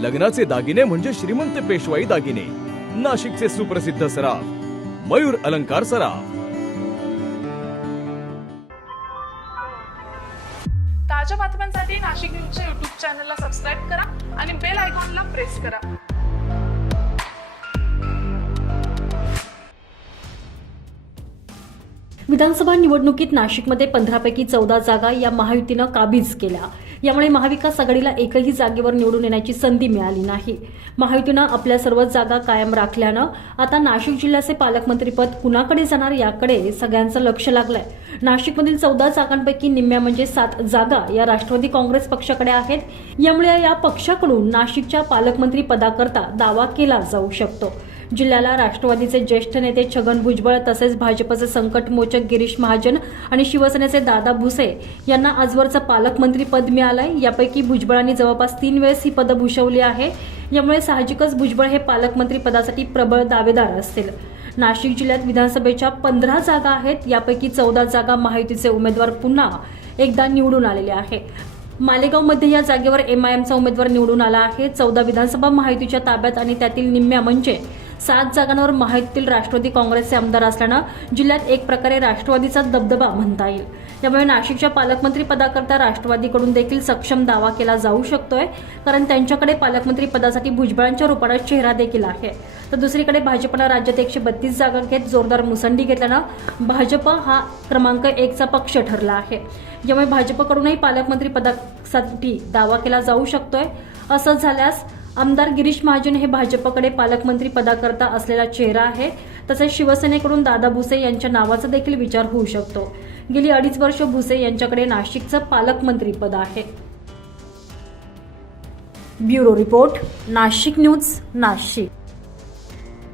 लग्नाचे दागिने म्हणजे श्रीमंत पेशवाई दागिने, नाशिकचे सुप्रसिद्ध सराफ मयूर अलंकार सराफ। ताज्या बातम्यांसाठी नाशिक न्यूजच्या YouTube चॅनलला सबस्क्राईब करा आणि बेल आयकॉनला प्रेस करा। विधानसभा निवडणुकीत नाशिकमध्ये 15 पैकी 14 जागा या महायुतीनं काबीज केल्या। यामुळे महाविकास आघाडीला एकही जागेवर निवडून येण्याची संधी मिळाली नाही। महायुतीनं आपल्या सर्व जागा कायम राखल्यानं आता नाशिक जिल्ह्याचे पालकमंत्रीपद कुणाकडे जाणार याकडे सगळ्यांचं लक्ष लागलंय। नाशिकमधील 14 जागांपैकी निम्म्या म्हणजे 7 जागा या राष्ट्रवादी काँग्रेस पक्षाकडे आहेत। यामुळे या पक्षाकडून नाशिकच्या पालकमंत्री पदाकरता दावा केला जाऊ शकतो। जिल्ह्याला राष्ट्रवादीचे ज्येष्ठ नेते छगन भुजबळ तसेच भाजपचे संकटमोचक गिरीश महाजन आणि शिवसेनेचे दादा भुसे यांना आजवरचं पालकमंत्री पद मिळालंय। यापैकी भुजबळांनी जवळपास 3 वेळेस ही पदं भूषवली आहे। यामुळे साहजिकच भुजबळ हे पालकमंत्री पदासाठी प्रबळ दावेदार असतील। नाशिक जिल्ह्यात विधानसभेच्या 15 जागा आहेत। यापैकी 14 जागा महायुतीचे उमेदवार पुन्हा एकदा निवडून आलेले आहे। मालेगावमध्ये या जागेवर MIMचा उमेदवार निवडून आला आहे। 14 विधानसभा महायुतीच्या ताब्यात आणि त्यातील निम्म्या म्हणजे 7 जागांवर महायुतीतील राष्ट्रवादी काँग्रेसचे आमदार असल्यानं जिल्ह्यात एक प्रकारे राष्ट्रवादीचा दबदबा म्हणता येईल। त्यामुळे नाशिकच्या पालकमंत्री पदाकरता राष्ट्रवादीकडून देखील सक्षम दावा केला जाऊ शकतोय, कारण त्यांच्याकडे पालकमंत्री पदासाठी भुजबळांच्या रूपाने चेहरा देखील आहे। तर दुसरीकडे भाजपनं राज्यात 132 जागा घेत जोरदार मुसंडी घेतल्यानं भाजप हा क्रमांक 1चा पक्ष ठरला आहे। यामुळे भाजपकडूनही पालकमंत्री पदासाठी दावा केला जाऊ शकतोय। असं झाल्यास आमदार गिरीश महाजन हे भाजपकडे पालकमंत्री पदाकरता असलेला चेहरा आहे। तसेच शिवसेनेकडून दादा भुसे यांच्या नावाचा देखील विचार होऊ शकतो। गेली 2.5 वर्ष भुसे यांच्याकडे नाशिकचं पालकमंत्री पद आहे। Bureau report, Nashik news, Nashik.